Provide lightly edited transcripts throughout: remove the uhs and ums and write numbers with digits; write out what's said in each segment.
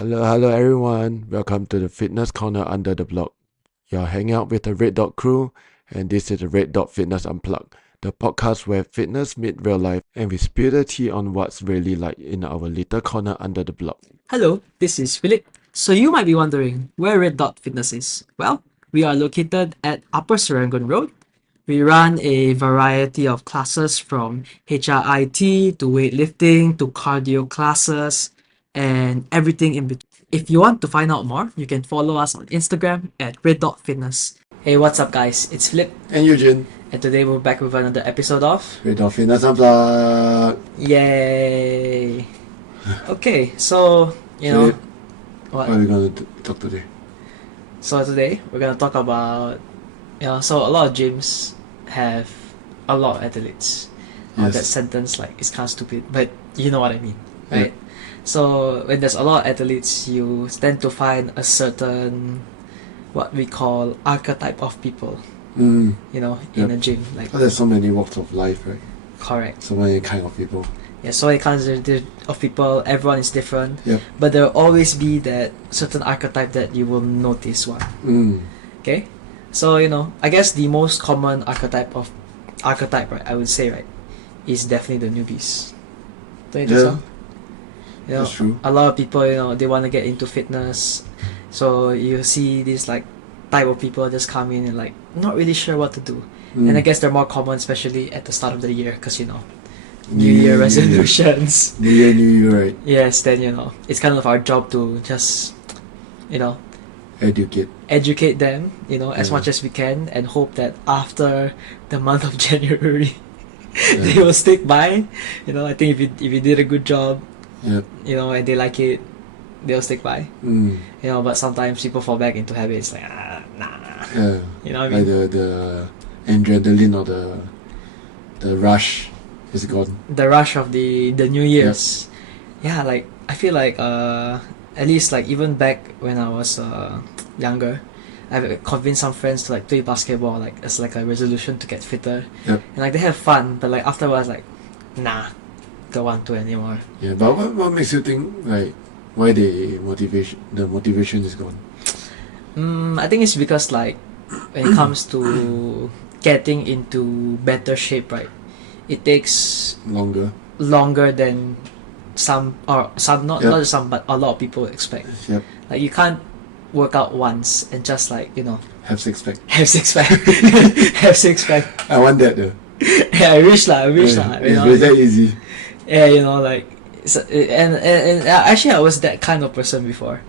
Hello everyone. Welcome to the Fitness Corner under the block. You're hanging out with the Red Dot crew, and this is the Red Dot Fitness Unplugged, the podcast where fitness meets real life and we spill the tea on what's really like in our little corner under the block. Hello, this is Philip. So you might be wondering where Red Dot Fitness is. Well, we are located at Upper Serangoon Road. We run a variety of classes from HIIT to weightlifting to cardio classes and everything in between. If you want to find out more, you can follow us on Instagram at Red Dot Fitness. Hey, what's up, guys? It's Philip, And Eugene, and today we're back with another episode of Red Dot Fitness Unplugged. Yay! Okay, so Philip, what? what are we going to talk today? So today we're gonna talk about so a lot of gyms have a lot of athletes. Yes. That sentence is kind of stupid, but you know what I mean, right? So when there's a lot of athletes, you tend to find a certain what we call archetype of people, in a gym. Oh, there's so many walks of life, right? Correct. So many kind of people. Yeah, so many kinds of people. Everyone is different. Yep. But there will always be that certain archetype that you will notice one. Okay, so I guess the most common archetype, right? I would say, right, is definitely the newbies. Don't you think so? That's true. A lot of people, they want to get into fitness, so you see this type of people just come in and not really sure what to do. And I guess they're more common, especially at the start of the year, because New Year resolutions. New Year, right? Yes, then it's kind of our job to just educate them, as much as we can, and hope that after the month of January, they will stick by. I think if you did a good job, and they like it, they'll stick by. But sometimes people fall back into habits nah. You know what I mean? The adrenaline or the rush is gone. The rush of the New Year's. Yeah, I feel at least even back when I was younger, I've convinced some friends to play basketball as a resolution to get fitter. Yep. And they have fun, but afterwards nah, don't want to anymore. Yeah, but what makes you think why the motivation is gone? I think it's because when it comes to getting into better shape, right, it takes longer than not just some, but a lot of people expect. Yep. You can't work out once and just Have six pack. have six pack have six pack. I want that though. Yeah, I wish lah. It's that easy. Yeah, and actually I was that kind of person before.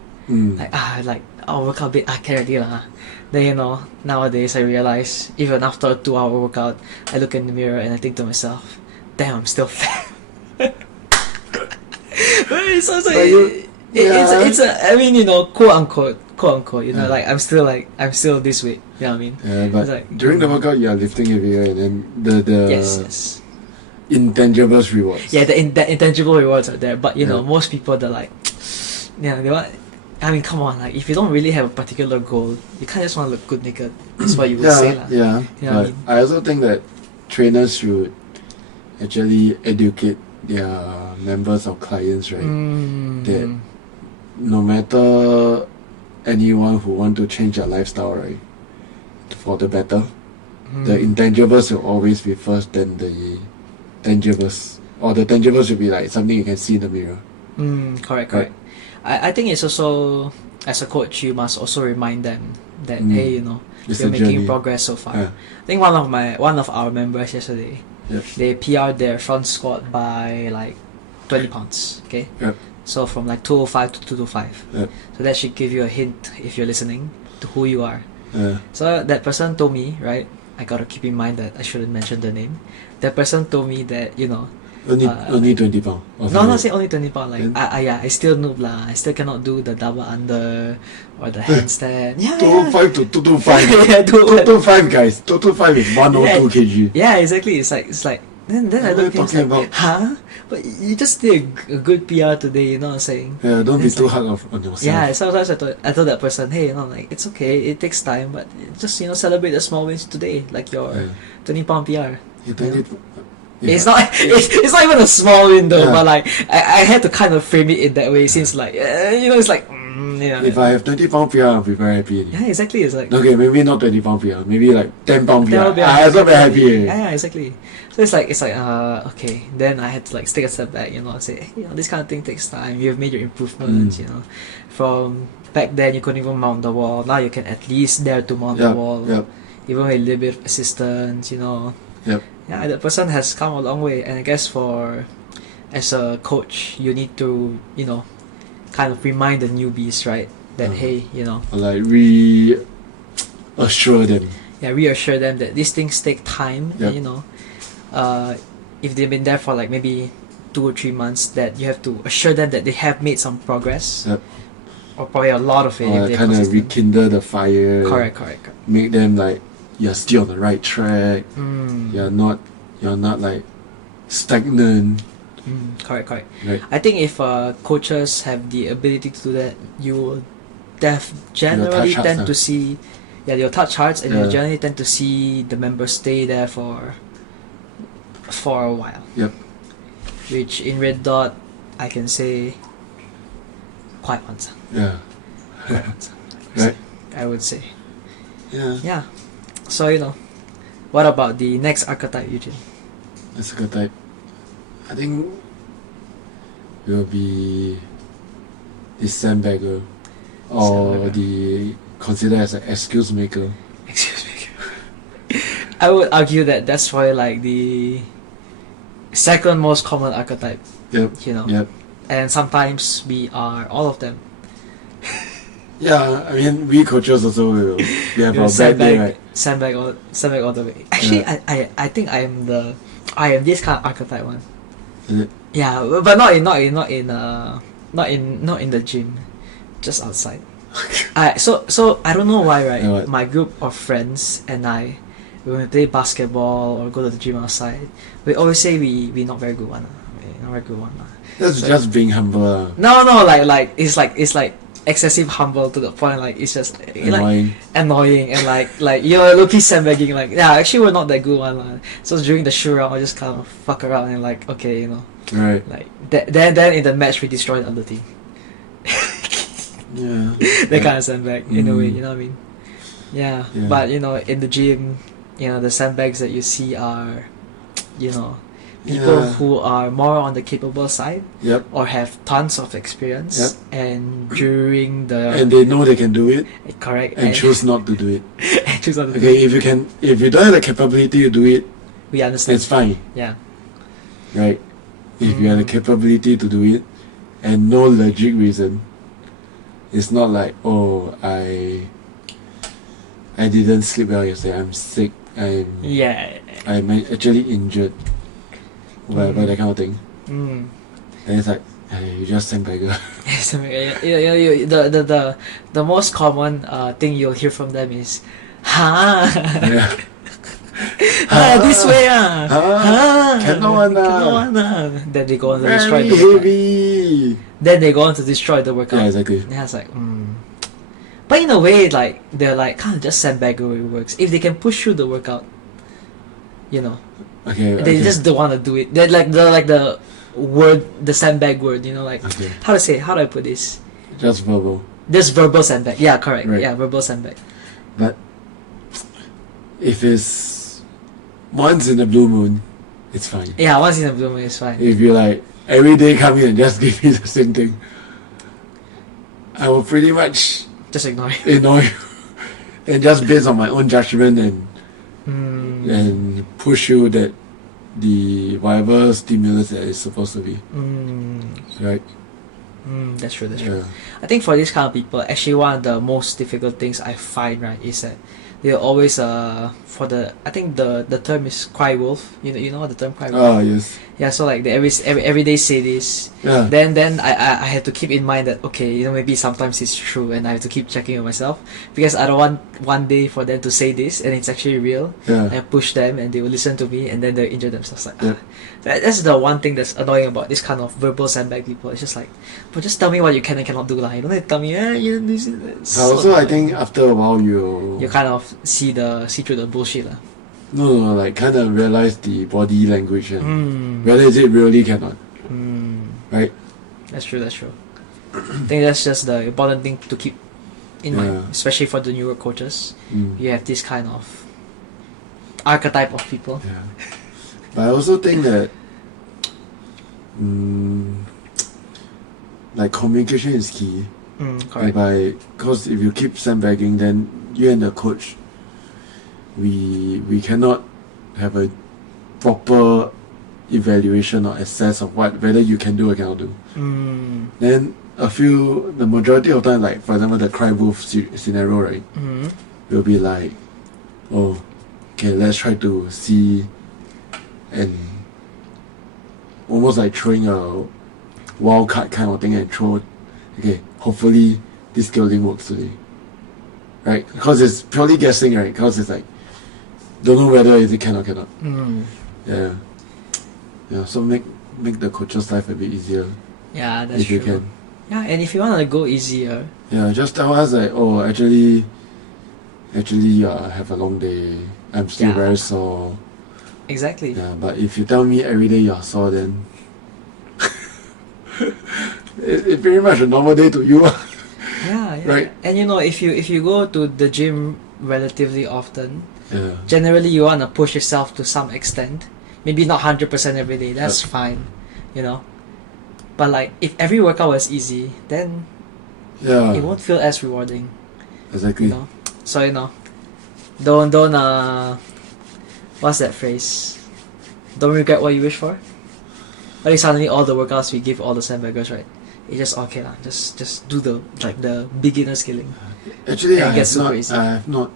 I'll work out a bit, I can already lah. Then nowadays I realize even after a 2-hour workout, I look in the mirror and I think to myself, damn, I'm still fat. But it's also it's a, I mean, quote unquote, I'm still this weight. You know what I mean? Yeah, but during the workout you are lifting heavier, and then the yes. intangibles rewards. Yeah, the intangible rewards are there, but most people, they're they want. I mean, come on, if you don't really have a particular goal, you can't just want to look good naked. That's what you would say, lah. Yeah, You know what I but mean? I also think that trainers should actually educate their members or clients, right? That no matter anyone who want to change their lifestyle, right, for the better, the intangibles will always be first than the tangibles. Or the tangibles should be something you can see in the mirror. Correct. Right. I think it's also, as a coach, you must also remind them that hey, It's you're a making journey. progress so far. Yeah. I think one of our members yesterday, Yep. they PR'd their front squat by 20 pounds. Okay. Yep. So from 205 to 225. Yep. So that should give you a hint, if you're listening, to who you are. Yeah. So that person told me, right? I gotta keep in mind that I shouldn't mention the name. That person told me that Only 20 pounds. no, not say only 20 pound. Then? I still noob lah. I still cannot do the double under or the handstand. Yeah, 205 to 225. Yeah, 225, guys. 225 is 102 kg. Yeah, exactly. It's like then I What are look you at talking it, about? huh? But you just did a good PR today. You know what I'm saying? Yeah, don't be It's too hard on yourself. Yeah, sometimes I told that person, hey, it's okay. It takes time, but just celebrate the small wins today, like your 20 pound PR. You don't need It's not it's not even a small window, Yeah. but like I had to kind of frame it in that way since like it's like If I have 20 pound PR, I'll be very happy. yeah, exactly. It's like Okay, maybe not 20 pound PR, maybe like 10 pound PR. that would be I'm also very happy. yeah, exactly. So it's like okay. Then I had to like take a step back, and say, hey, this kind of thing takes time. You've made your improvements, From back then you couldn't even mount the wall. Now you can at least dare to mount the wall, even with a little bit of assistance, Yep. Yeah, the person has come a long way, and I guess as a coach, you need to kind of remind the newbies, right? That hey, Like reassure them. reassure them that these things take time, Yep. and if they've been there for like maybe 2 or 3 months, that you have to assure them that they have made some progress, Yep. or probably a lot of it if Or they're kind of consistent. rekindle the fire. Correct. Make them like you're still on the right track. Mm. You're not like stagnant. Correct. Right. I think if coaches have the ability to do that, you will generally touch hearts, tend to see, they'll touch hearts, and Yeah. you generally tend to see the members stay there for a while. Yep. Which in Red Dot, I can say, quite once. Yeah. Quite once. Right. I would say. Yeah. Yeah. So what about the next archetype, Eugene? That's a good type. I think will be the sandbagger, or Sandbagger. the considered as an excuse maker. Excuse me. I would argue that that's probably like the second most common archetype, Yep. Yep. and sometimes we are all of them. Yeah, I mean, we coaches also will. We have our bad day, right? Sandbag all the way. Actually, I think I am this kind of archetype one. Is it? Yeah, but not in the gym, just outside. So I don't know why, right? Yeah, what? My group of friends and I, when we play basketball or go to the gym outside, we always say we not very good one. We not very good one. That's So- just being humble. No, like it's like excessive humble to the point like it's just like Annoying. annoying, and like you're low-key sandbagging, like actually we're not that good one. So during the shoot round, I just kind of fuck around and like okay, Right. like then in the match we destroy the other team. Yeah. That kind of sandbag in a way, Mm. you know what I mean? Yeah. Yeah. But in the gym, the sandbags that you see are, people Yeah. who are more on the capable side Yep. or have tons of experience, Yep. and during the And they know they can do it correct and choose not to do it. and choose not to do Okay, it. if you don't have the capability to do it, We understand. it's fine, Yeah. right? If you have the capability to do it and no legit reason, it's not like, oh, I didn't sleep well yesterday, I'm sick, Yeah. I'm actually injured, whatever, that kind of thing. Mm. And it's like, hey, you just sandbagger. The most common thing you'll hear from them is, Yeah. this way Cannot one Then they go on to Very destroy the workout. heavy. Then they go on to destroy the workout. Yeah, exactly. Yeah, it's like, But in a way, like they're like kind of just sandbaggery works. If they can push through the workout, Okay. they just don't want to do it. They're like the word, the sandbag word. Like Okay. how do I put this? Just verbal. Just verbal sandbag. Yeah, correct. Right. Yeah, verbal sandbag. But if it's once in a blue moon, it's fine. Yeah, once in a blue moon is fine. If you like every day come in and just give me the same thing, I will pretty much Just ignore it. annoy you and just based on my own judgment and push you that the whatever stimulus that is supposed to be, right? That's true. Yeah. I think for these kind of people, actually one of the most difficult things I find, right, is that they always I think the term is cry wolf. You know the term cry wolf? Oh yes. Yeah, so like they every day say this. Yeah. Then I have to keep in mind that okay, maybe sometimes it's true, and I have to keep checking with myself, because I don't want one day for them to say this and it's actually real, Yeah. and push them and they will listen to me and then they'll injure themselves. Like Yeah. that's the one thing that's annoying about this kind of verbal sandbag people. It's just like, but just tell me what you can and cannot do, lah. You don't have to tell me. This is Also, I think after a while you kind of see through the bullshit, lah. No, like kind of realize the body language and Mm. whether is it really cannot, Mm. right? That's true. That's true. I think that's just the important thing to keep in mind, Yeah. especially for the newer coaches. Mm. You have this kind of archetype of people. Yeah. But I also think that like communication is key. Correct. Because if you keep sandbagging, then you and the coach, we cannot have a proper evaluation or assess of whether you can do or cannot do. Then the majority of time, like for example the cry wolf scenario, right, will be like, oh, okay, let's try to see, and almost like throwing a wild card kind of thing and throw, okay, hopefully this scaling works today, right? Because it's purely guessing, right? Because it's like, don't know whether it can or cannot. Yeah. So make the coach's life a bit easier. Yeah, that's if true. you can. Yeah, and if you want to go easier. Yeah, just tell us like, oh, actually, I have a long day. I'm still very sore. Exactly. Yeah, but if you tell me every day you're sore, then it's pretty much a normal day to you. Yeah. Right. And if you go to the gym relatively often, Yeah. generally you want to push yourself to some extent. Maybe not 100% every day. That's fine, But like if every workout was easy, then it won't feel as rewarding. Exactly. So don't what's that phrase? Don't regret what you wish for. Like suddenly all the workouts we give all the sandbaggers, right? It's just okay lah. Just do the beginner skilling. Actually, I have not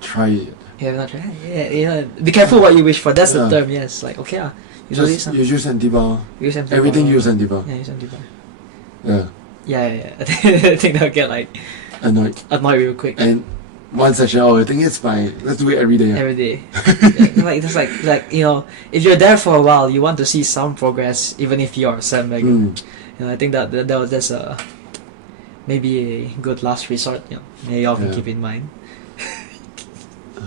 tried it. You have not tried? Yeah. Be careful what you wish for. That's the term. Yes, like okay lah. You use anti-bar. Everything use anti-bar. Yeah, use anti-bar. Yeah. Yeah. I think they'll get like annoyed real quick. And one session, I think it's fine. Let's do it every day. Every day. That's like if you're there for a while, you want to see some progress, even if you're sandbagging. I think that's maybe a good last resort. Maybe y'all can keep in mind.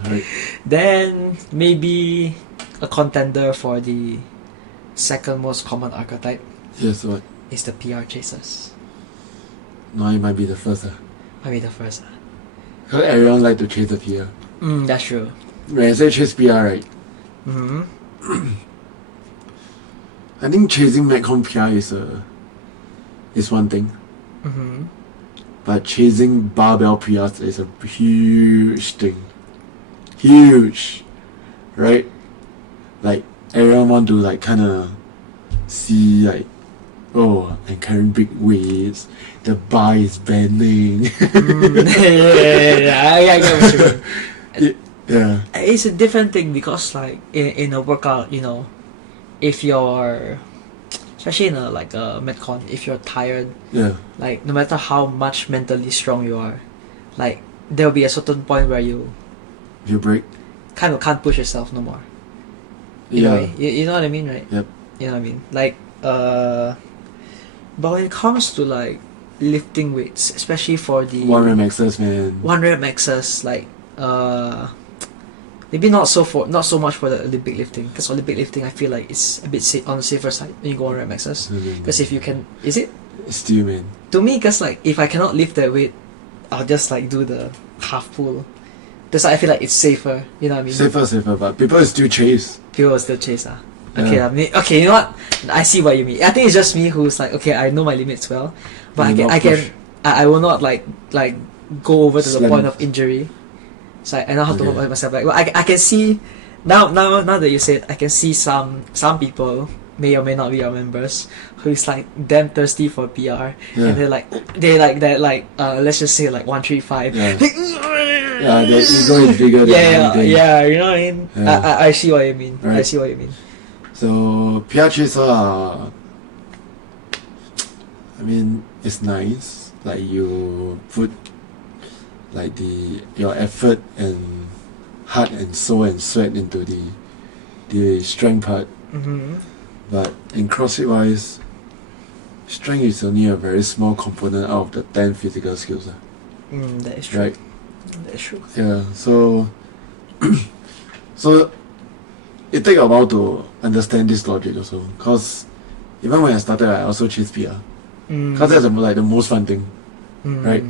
Right. Then maybe a contender for the second most common archetype. Yes, what? Is the PR chasers. No, it might be the first. Might be the first. Because everyone like to chase the PR. That's true. When I say chase PR, right? I think chasing Metcon PR is one thing. But chasing barbell PRs is a huge thing. Huge, right? Like everyone want to like kind of see like, oh, I'm carrying big weights. The bar is bending. Yeah, I get what you mean. Yeah. It's a different thing because like in a workout, if you're especially in a Metcon, if you're tired, like no matter how much mentally strong you are, like there'll be a certain point where you break. Kind of can't push yourself no more. You know what I mean, right? Yep. You know what I mean? Like but when it comes to like lifting weights, especially for the 1 rep maxes, man. 1 rep maxes, like maybe not so much for the Olympic lifting, because Olympic lifting I feel like it's a bit on the safer side when you go 1 rep maxes, because if you can, is it? Still, man. To me, because like if I cannot lift that weight, I'll just like do the half pull. That's why I feel like it's safer. You know what I mean? Safer, but people still chase. People will still chase. Okay, okay. You know what? I see what you mean. I think it's just me who's like, okay, I know my limits well, but I will not like go over to the point of injury. So I know how to hold myself back. Well, I can see now that you said, I can see some people may or may not be our members who's like damn thirsty for PR, and they're like let's just say like 135. Their ego is bigger than you know what I mean. I see what you mean. Right. I see what you mean. So PR chaser, I mean, it's nice. Like you put like your effort and heart and soul and sweat into the strength part. But in CrossFit wise, strength is only a very small component out of the 10 physical skills. That is true. Right? That's true. Yeah, so So it take a while to understand this logic also, because even when I started, I also chased PR, because that's like the most fun thing, right?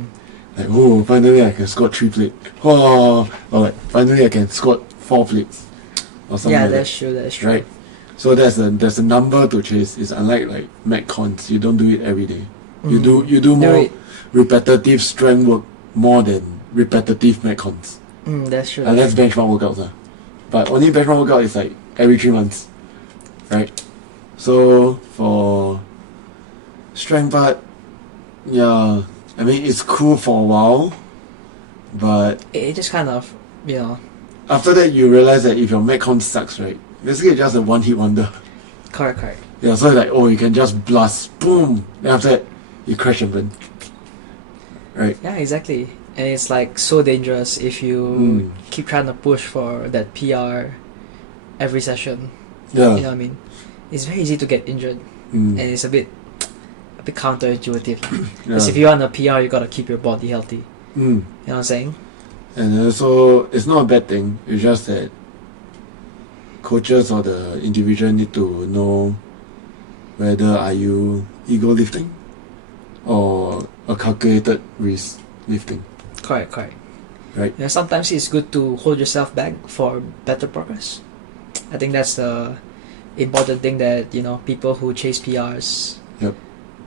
Like, oh, finally I can squat 3 plates. Oh, or like finally I can squat 4 plates, or something. Yeah, like that's that, true. That's true. right? So there's a number to chase. It's unlike like metcons. You don't do it every day. You do more it. repetitive strength work more than repetitive metcons. That's true. And that's benchmark workouts. But only benchmark workout is like every 3 months. Right? So for strength part, yeah, I mean it's cool for a while, but It just kind of, you know. after that you realize that if your metcon sucks, right? Basically it's just a one hit wonder. Correct. Yeah, so like, oh, you can just blast, boom, then after that you crash and burn. Right? Yeah, exactly. And it's like so dangerous if you keep trying to push for that PR every session. Yeah. You know what I mean? It's very easy to get injured, and it's a bit counterintuitive. Because if you want a PR, you gotta keep your body healthy. You know what I'm saying? And also, it's not a bad thing. It's just that coaches or the individual need to know whether are you ego lifting or a calculated risk lifting. Correct. Right. You know, sometimes it's good to hold yourself back for better progress. I think that's the important thing that, you know, people who chase PRs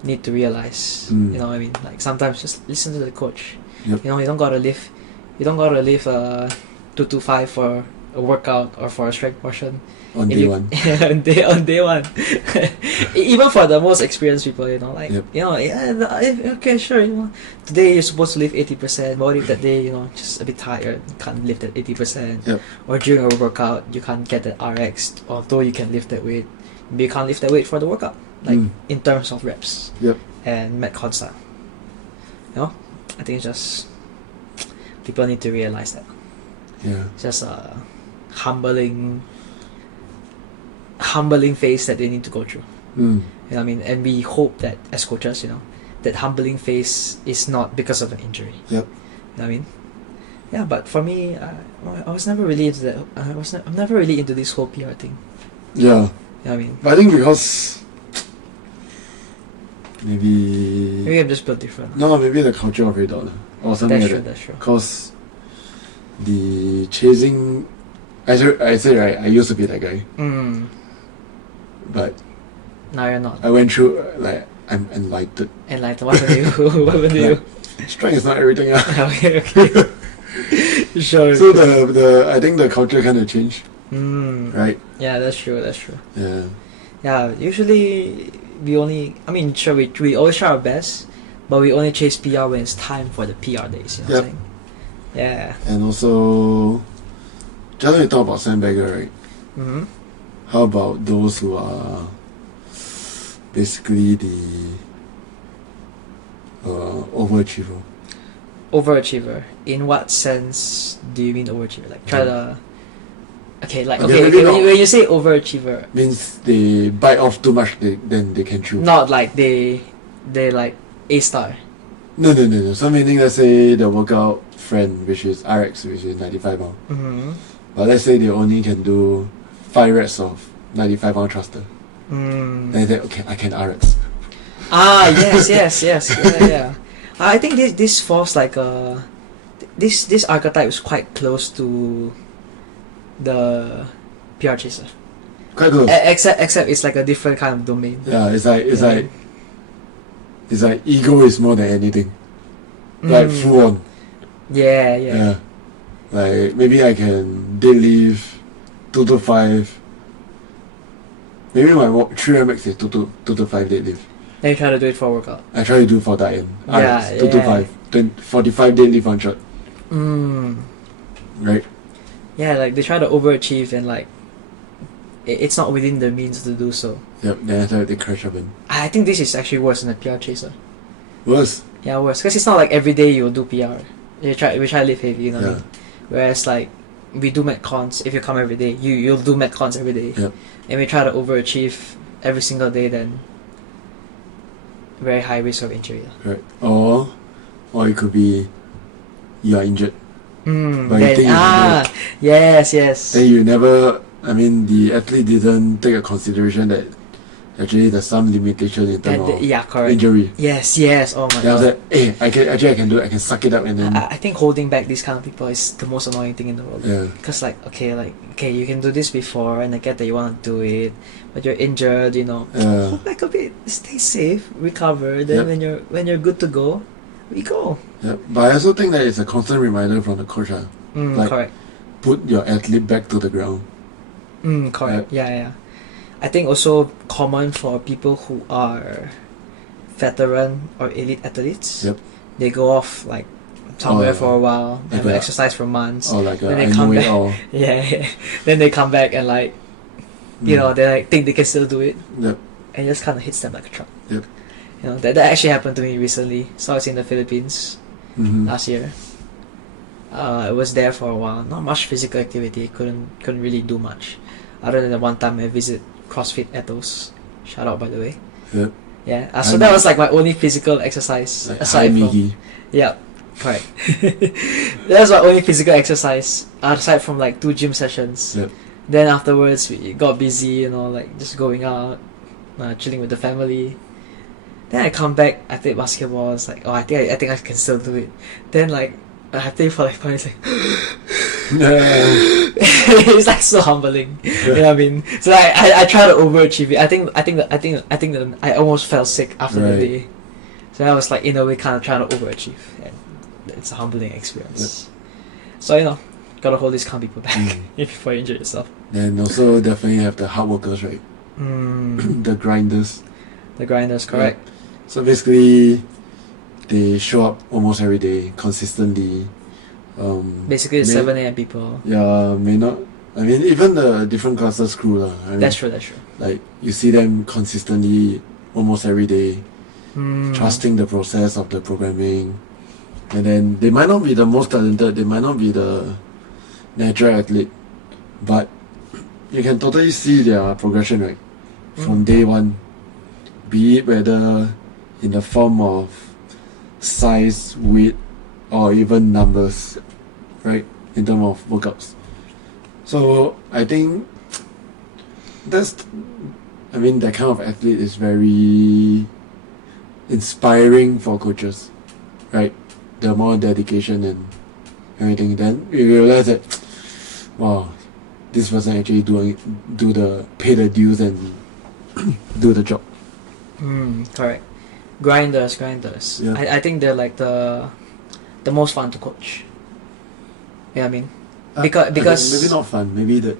need to realize. You know what I mean? Like sometimes just listen to the coach. Yep. You know, you don't gotta lift 225 for a workout or for a strength portion. On day one. on day one. Even for the most experienced people, you know, like, you know, okay, sure, you know, today you're supposed to lift 80%, but what if that day, you know, just a bit tired, you can't lift at 80%, or during a workout, you can't get that RX, although you can lift that weight, but you can't lift that weight for the workout, like, in terms of reps, and metcon style. You know, I think it's just, people need to realize that. Yeah. It's just a humbling phase that they need to go through. You know what I mean? And we hope that as coaches, you know, that humbling phase is not because of an injury. Yep. You know what I mean? Yeah, but for me, I was never really into that. I'm never really into this whole PR thing. Yeah. You know what I mean? But I think because maybe I'm just built different. No, maybe the culture of Red Dot or something like that. That's true. Because the chasing, I say right, I used to be that guy. But now you're not. I went through like I'm enlightened. Enlightened. What happened to you? What happened to you? Strength is not everything. Okay. Sure. So the I think the culture kind of changed. Right. Yeah, that's true. Yeah. Yeah. Usually we only. I mean, sure, we always try our best, but we only chase PR when it's time for the PR days. You know what I'm saying? Yeah. And also, just when we talk about sandbagger, right? How about those who are basically the overachiever? Overachiever. In what sense do you mean overachiever? Like try to. Okay, like Okay, when you say overachiever, means they bite off too much, then they can chew. not like they like A star. No. So meaning, let's say the workout friend, which is RX, which is 95 pound. But let's say they only can do 5 reps of 95 pound thruster. Then they say, okay, I can RX. Yes. Yeah. I think this falls like this archetype is quite close to the PR chaser. Quite good. Except it's like a different kind of domain. Yeah, it's like ego is more than anything. Like full on. Yeah. Like maybe I can deadlift 225. Maybe my 3MX is 225 deadlift. Then you try to do it for a workout. I try to do for that end. Yeah, 225. 45 deadlift on shot. Right? Yeah, like they try to overachieve and like it's not within their means to do so. Yep, then after they crash up in. I think this is actually worse than a PR chaser. Worse? Yeah, worse. Because it's not like every day you'll do PR. We try to lift heavy, you know what I Yeah. mean? Whereas like we do metcons, if you come every day, you'll do metcons every day. Yep. And we try to overachieve every single day, then very high risk of injury. Right. Or it could be you are injured. but you think you can do it. Yes. Then you never, I mean, the athlete didn't take a consideration that actually there's some limitation in terms of injury. Yes. Oh my Then I was god. like, hey, I can do it. I can suck it up and then. I think holding back these kind of people is the most annoying thing in the world. Yeah. Because okay, you can do this before, and I get that you want to do it, but you're injured. Hold back a bit, stay safe, recover. Then when you're good to go, we go. Yeah, but I also think that it's a constant reminder from the coach. Correct. Put your athlete back to the ground. Correct. Yeah. I think also common for people who are veteran or elite athletes. Yep. They go off like somewhere for a while, haven't exercised for months. Or like then I they come know back. it all. Yeah. Then they come back and like, they like think they can still do it. Yep. And it just kind of hits them like a truck. Yep. That actually happened to me recently. So I was in the Philippines last year. I was there for a while. Not much physical activity. Couldn't really do much, other than the one time I visit CrossFit Ethos. Shout out, by the way. Yep. Yeah. So that was like my only physical exercise Like aside from. Miggy. Yeah. Correct. That was my only physical exercise aside from like 2 gym sessions. Yep. Then afterwards we got busy, like just going out, chilling with the family. Then I come back, I played basketball. It's like, I think I can still do it. Then like I played for like 5 minutes, it's like so humbling. You know what I mean? So I try to overachieve it. I think that I almost fell sick after the day. So I was like in a way kind of trying to overachieve, and it's a humbling experience. So gotta hold these kind of people back before you injure yourself. And also definitely have the hard workers, right? The grinders. The grinders, correct. Yeah. So basically, they show up almost every day, consistently. Basically, the 7 a.m. people. Yeah, may not. I mean, even the different classes crew, That's true. Like you see them consistently, almost every day, trusting the process of the programming, and then they might not be the most talented, they might not be the natural athlete, but you can totally see their progression, right? From day one, be it whether in the form of size, weight, or even numbers, right? In terms of workouts. So I think that kind of athlete is very inspiring for coaches, right? The more dedication and everything, then you realize that, wow, this person actually pay the dues and do the job. Correct. Grinders. Yeah. I think they're like the most fun to coach. Yeah, I mean, because maybe not fun. Maybe the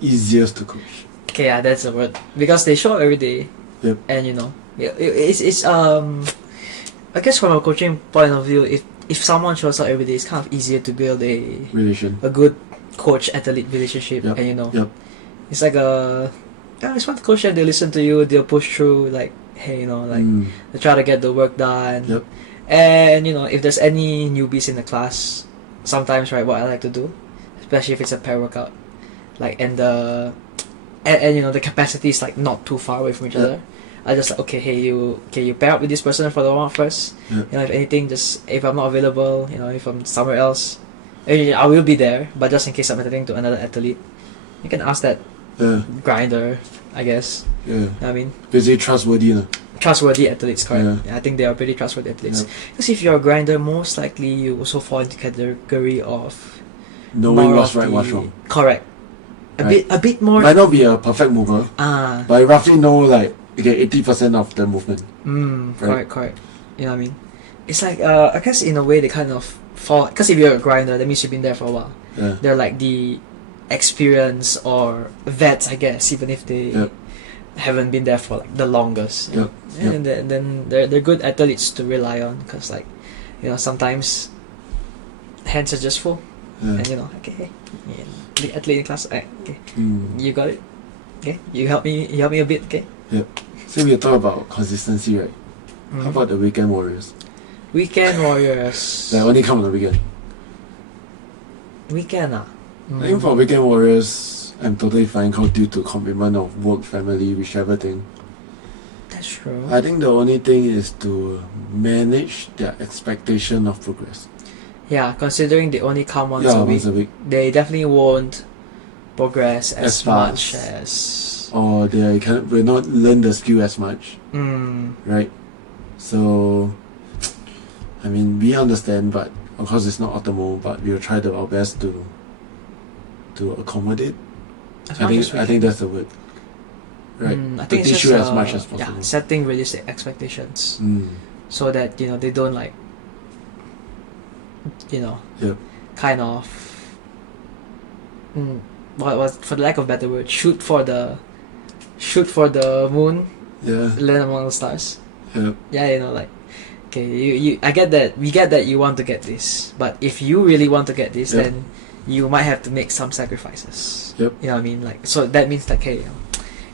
easiest to coach. Okay, yeah, that's the word. Because they show up every day. Yep. And it's I guess from a coaching point of view, if someone shows up every day, it's kind of easier to build a good coach-athlete relationship. Yep. And it's like it's fun to coach them. They listen to you. They'll push through. Like, hey, they try to get the work done. Yep. And if there's any newbies in the class, sometimes what I like to do, especially if it's a pair workout, like and the capacity is like not too far away from each other. I just like, okay, hey, you pair up with this person for the warm up first. If anything, just if I'm not available, if I'm somewhere else, I will be there. But just in case I'm attending to another athlete, you can ask that grinder, I guess. Yeah. You know what I mean? Basically trustworthy. Trustworthy athletes, correct. Yeah, I think they are pretty trustworthy athletes. Because if you're a grinder, most likely you also fall into the category of knowing what's right, what's wrong. Correct. A bit more. Might not be a perfect mover, but I roughly know like 80% of the movement. Correct. You know what I mean? It's like I guess in a way they kind of fall, because if you're a grinder, that means you've been there for a while. Yeah. They're like the experience or vets, I guess, even if they haven't been there for like the longest. And then they're good athletes to rely on, because like sometimes hands are just full, and okay, the athlete in class, okay, you got it, okay, you help me a bit, okay. So we talk about consistency, right? How about the weekend warriors? They only come on the weekend. I think for weekend warriors, I'm totally fine, due to commitment of work, family, whichever thing. That's true. I think the only thing is to manage their expectation of progress. Yeah, considering they only come once Yeah, a once week, a week. they definitely won't progress as As much fast. as. Or they will not learn the skill as much, right? So, I mean, we understand, but of course it's not optimal, but we'll try our best to accommodate. As much as we I can. think that's the word. Right. I think it's teach just you as much as possible. yeah, setting realistic expectations so that they don't like Yep. kind of what for the lack of a better word, shoot for the moon, Yeah. land among the stars. Yep. Yeah, like okay, you I get that, we get that you want to get this, but if you really want to get this, Yep. then you might have to make some sacrifices. Yep. You know what I mean? Like, so that means like, hey,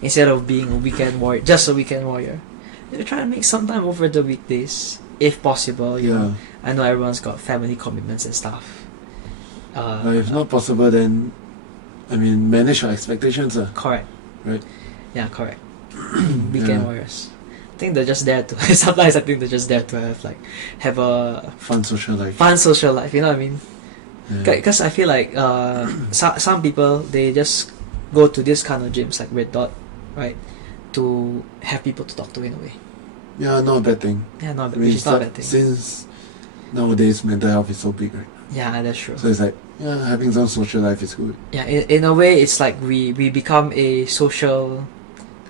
instead of being a weekend warrior, just a weekend warrior, you try to make some time over the weekdays, if possible. You know, I know everyone's got family commitments and stuff. If not possible, then I mean, manage your expectations. Correct. Right. Yeah, correct. Weekend warriors. I think they're just there to. Sometimes I think they're just there to have a fun social life. Fun social life. You know what I mean? Yeah. Because I feel like some people, they just go to this kind of gyms like Red Dot, right, to have people to talk to in a way. Yeah, not a bad thing. Yeah, not I mean, not a bad thing. Since nowadays mental health is so big, right? Yeah, that's true. So it's like, yeah, having some social life is good. Yeah, in a way, it's like we become a social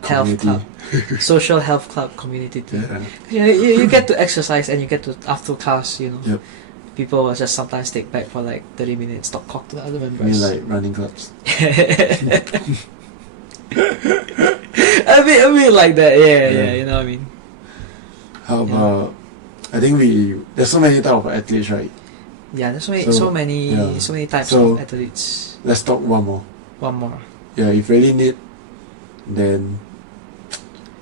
health club, social health club community too. Yeah. You get to exercise, and you get to, after class, Yep. people will just sometimes take back for like 30 minutes, talk to the other members. I mean, like running clubs. a bit like that, yeah, you know what I mean. How about? I think there's so many types of athletes, right? Yeah, there's so many types of athletes. Let's talk one more. One more. Yeah, if really need, then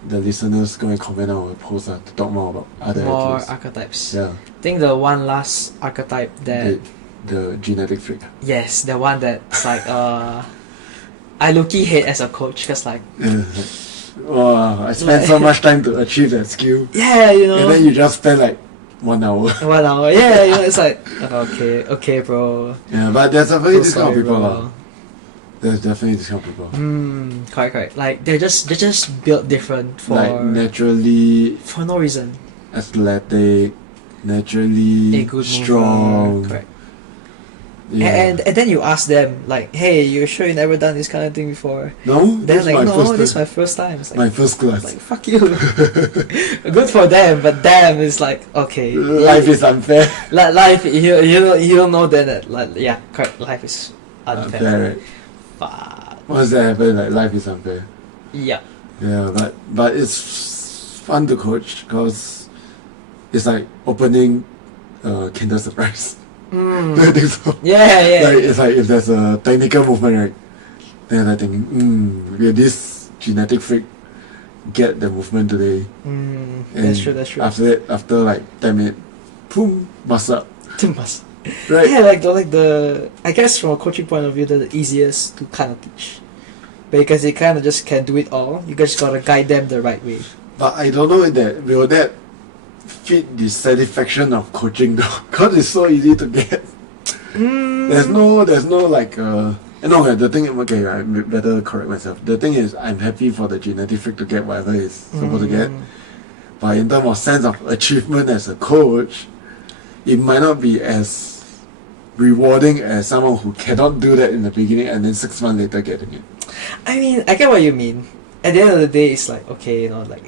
the listeners go and comment on our post to talk more about other athletes. Archetypes. Yeah. I think the one last archetype that the genetic freak. Yes, the one that's like I low-key hate as a coach, because like wow, I spent so much time to achieve that skill. Yeah, and then you just spend like 1 hour. 1 hour, yeah, it's like okay, bro. Yeah, but there's definitely this kind of people, bro. There's definitely this kind of people. Correct. Like they're just built different for like naturally for no reason. Athletic, naturally A good strong. Mover. Correct. Yeah. And then you ask them like, hey, you sure you never done this kind of thing before? No, they're like, no, this is time. my first time. It's like, my first class. Like, fuck you. Good for them, but damn, it's like, okay, life is unfair. Life, you don't know that like, yeah, correct. Life is unfair. Right? Fuck. Once that happens, like life is unfair. Yeah. Yeah, but it's fun to coach because it's like opening Kinder Surprise. I think so. Yeah. Like, it's like if there's a technical movement, right? Then I think, will this genetic freak get the movement today? That's true. After like 10 minutes, boom, muscle up. Right? Yeah, like the I guess from a coaching point of view, they're the easiest to kind of teach, because they kind of just can do it all. You just gotta guide them the right way. But I don't know will that fit the satisfaction of coaching though, because it's so easy to get. There's no like the thing, okay, I better correct myself. The thing is, I'm happy for the genetic freak to get whatever he's supposed to get, but in terms of sense of achievement as a coach, it might not be as rewarding as someone who cannot do that in the beginning and then 6 months later getting it. I mean, I get what you mean. At the end of the day, it's like, okay, like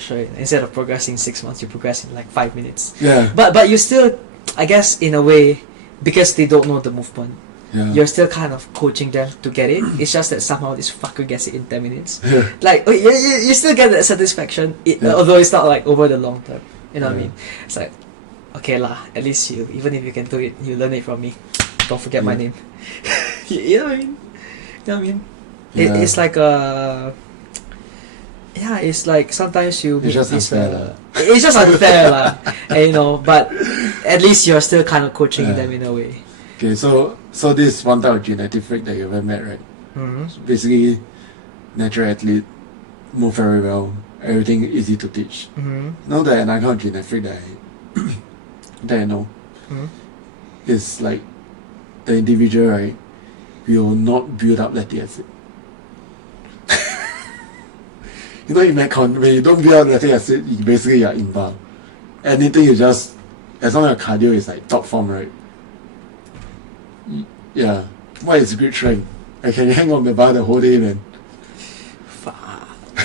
sure, instead of progressing 6 months, you progress in like 5 minutes. Yeah. But you still, I guess, in a way, because they don't know the movement, you're still kind of coaching them to get it. It's just that somehow this fucker gets it in 10 minutes. Like, you still get that satisfaction, although it's not like over the long term. You know what I mean? It's like, okay lah, at least even if you can do it, you learn it from me. Don't forget my name. You know what I mean? You know what I mean? It's like it's like sometimes you meet just this, unfair it's just unfair lah. And, but at least you're still kind of coaching them in a way. Okay, so this one type of genetic freak that you ever met, right? So basically, natural athlete, move very well, everything easy to teach. Now that another kind of genetic freak that I know is like the individual, right, will not build up lactic acid. You know, in Metcon, when you don't build up lactic acid, you basically are in bar. Anything you just, as long as your cardio is like top form, right? Yeah. What is grip strength? I can hang on the bar the whole day, man.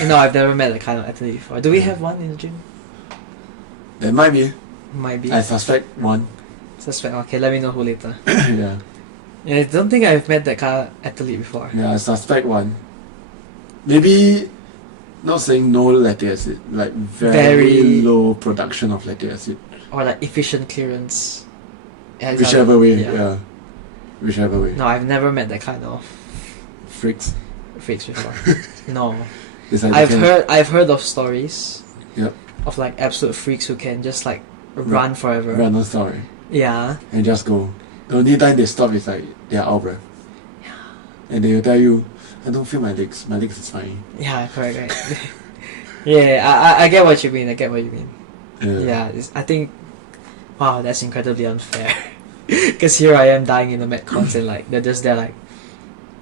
You know, I've never met that kind of athlete before. Do we have one in the gym? There might be. Might be. I suspect one. Suspect. Okay, let me know who later. Yeah. Yeah, I don't think I've met that kind of athlete before. Yeah, I suspect one. Maybe, not saying no lactic acid, like very low production of lactic acid. Or like efficient clearance. Yeah, Whichever way, yeah. Whichever way. No, I've never met that kind of freaks before. No. Like I've heard of stories. Yep. Of like absolute freaks who can just like run forever. Run on story. Yeah. And just go. The only time they stop is like they're out of breath. Yeah. And they will tell you, I don't feel my legs. My legs is fine. Yeah, correct. Yeah, I get what you mean. Yeah, I think, wow, that's incredibly unfair. Because here I am dying in the Metcons and like they're just there like,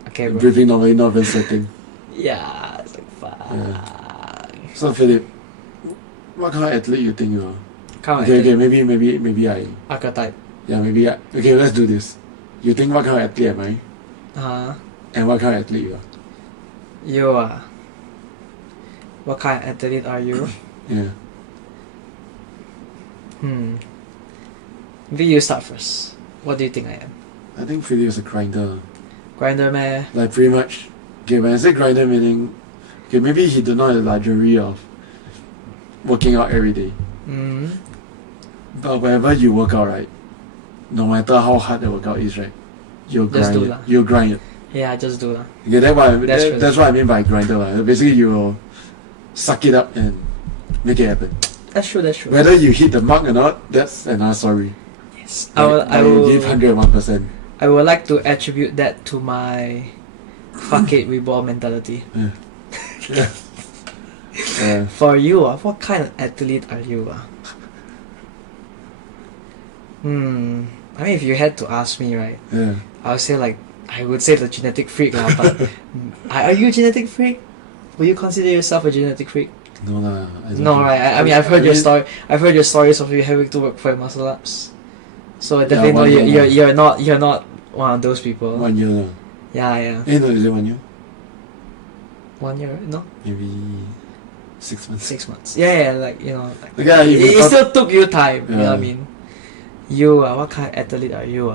okay, bro. Breathing normally, not even sweating. Yeah, it's like fuck. Yeah. So Philip, what kind of athlete you think you are? Okay, maybe I. Archetype. Yeah, maybe I. Okay, let's do this. You think what kind of athlete am I? And what kind of athlete you are? You are. What kind of athlete are you? Yeah. Maybe you start first. What do you think I am? I think Philip is a grinder. Grinder, man. Like pretty much. Okay, when I say grinder, meaning, okay, maybe he do not have the luxury of working out every day. But whenever you work out, right, no matter how hard the workout is, right, you'll grind it. You'll grind it. Yeah, just do that. Okay, that's what I mean by grinder. Basically, you will suck it up and make it happen. That's true. Whether you hit the mark or not, that's another story. Yes. I will give 101%. I would like to attribute that to my fuck it, we ball mentality. Yeah. For you, what kind of athlete are you? I mean, if you had to ask me, right? Yeah. I would say the genetic freak, but are you a genetic freak? Would you consider yourself a genetic freak? No, right? I mean, I've heard your story. I've heard your stories of you having to work for your muscle ups. So I definitely know you're not one of those people. 1 year. Yeah. No, is it 1 year? 1 year? No. Maybe 6 months. 6 months. Yeah, like you know. Like, it still took you time. Yeah. You know what I mean? You what kind of athlete are you?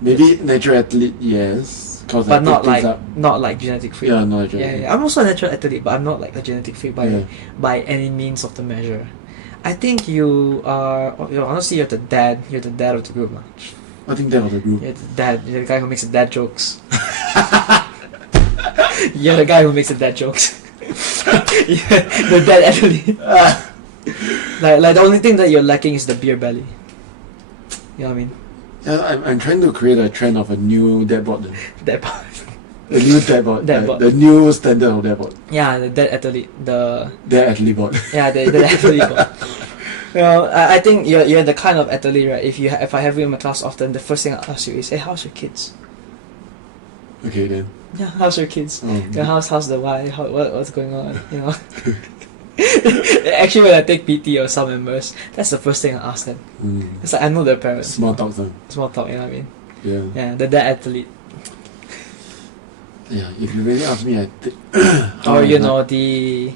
Maybe natural athlete, yes. But not like genetic freak. Yeah, not genetic. Yeah. I'm also a natural athlete, but I'm not like a genetic freak by any means of the measure. I think you are. Honestly, you're the dad. You're the dad of the group, man. I think that was the group. You're the dad. You're the guy who makes the dad jokes. You're the guy who makes the dad jokes. The dad athlete. Like the only thing that you're lacking is the beer belly. You know what I mean? Yeah, I'm trying to create a trend of a new dad bod. Dad bod. The new dad bod. Dad bod. The new standard of dad bod. Yeah, the dad athlete. The athlete bod. Yeah, the athlete bod. Well, I think you're the kind of athlete, right? If I have you in my class often, the first thing I ask you is, hey, how's your kids? Okay then. Yeah, how's your kids? How's the wife? What's going on? You know. Actually, when I take PT or some members, that's the first thing I ask them. It's like I know their parents. Small talk, you know what I mean? Yeah. Yeah, the athlete. Yeah, if you really ask me, I think. Or you know the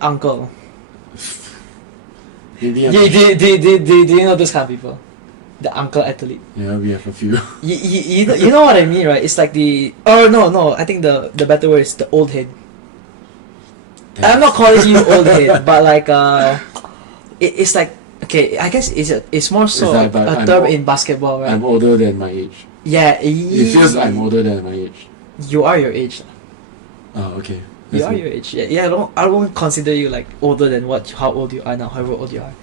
uncle. Do you know those kind of people? The uncle athlete. Yeah, we have a few. You know what I mean, right? It's like no. I think the better word is the old head. I'm not calling you old head, but like it's like okay. I guess it's more so like a term in basketball, right? I'm older than my age. Yeah, it feels I'm older than my age. You are your age. Oh, okay. You are your age. Yeah. I won't consider you like older than how old you are now, however old you are.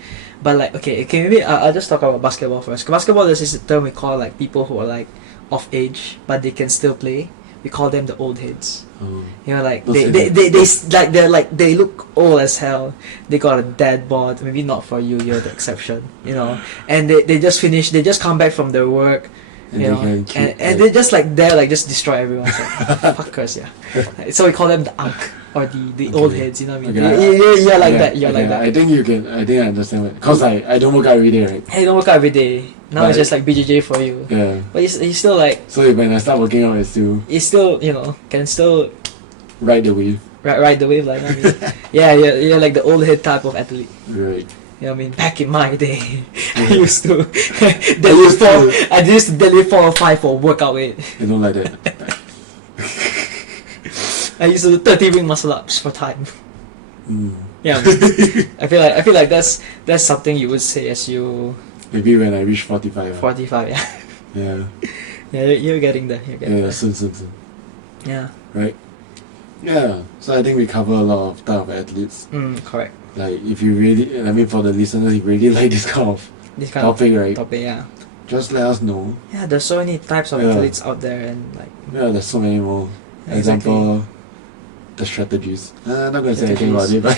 But like okay, maybe I'll just talk about basketball first. Basketball, there's this term we call like people who are like of age, but they can still play. we call them the old heads. Oh. You know, like Those they look old as hell. They got a dad bod. Maybe not for you. You're the exception. You know, and they just finish. They just come back from their work. And You they know, can keep, and they're just like there, like just destroy everyone. So, fuckers, yeah. So we call them the unk or the old heads. You know what I mean? Okay. You're like Yeah, that. You're like okay, that. I think you can. I think I understand it. Cause I don't work out every day, right? Hey, don't work out every day. Now But- it's just like BJJ for you. Yeah. But you still like So when I start working out, it's still you still can still ride the wave. ride the wave, like, you know what I mean? Yeah, you're like the old head type of athlete. Right. You know what I mean? Back in my day, I used to I used to deadlift 4 or 5 for workout weight. I don't like that. I used to do 30 ring muscle ups for time. Mm. Yeah, I mean, I feel like that's something you would say as you Maybe when I reach 45. 45. Yeah, Yeah. yeah, you're getting there. You're getting Yeah. there. Soon. Yeah. Right. Yeah. So I think we cover a lot of type of athletes. Correct. Like if you really, I mean, for the listeners, if you really like this kind of This kind topic, of right? topic, yeah. Just let us know. Yeah, there's so many types of Yeah. athletes out there, and like Yeah, there's so many more. Exactly. Example, the strategies. I'm not gonna say anything about it, but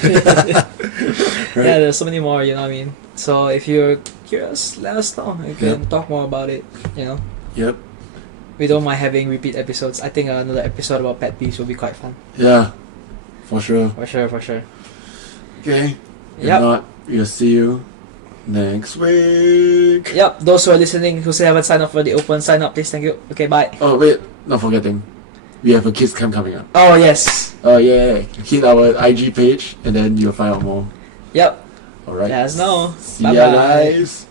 right. yeah, there's so many more. You know what I mean? So if you're curious, let us know. We can talk more about it. You know. Yep. We don't mind having repeat episodes. I think another episode about pet peeves will be quite fun. Yeah. For sure. For sure. Okay. If Yep. not, we'll see you next week. Yep. Those who are listening who still haven't signed up for the open, sign up, please. Thank you. Okay, bye. Oh wait, not forgetting. We have a kids camp coming up. Oh yes. Oh yeah. Hit our IG page and then you'll find out more. Yep. Alright. Let us know. See Bye ya bye. guys.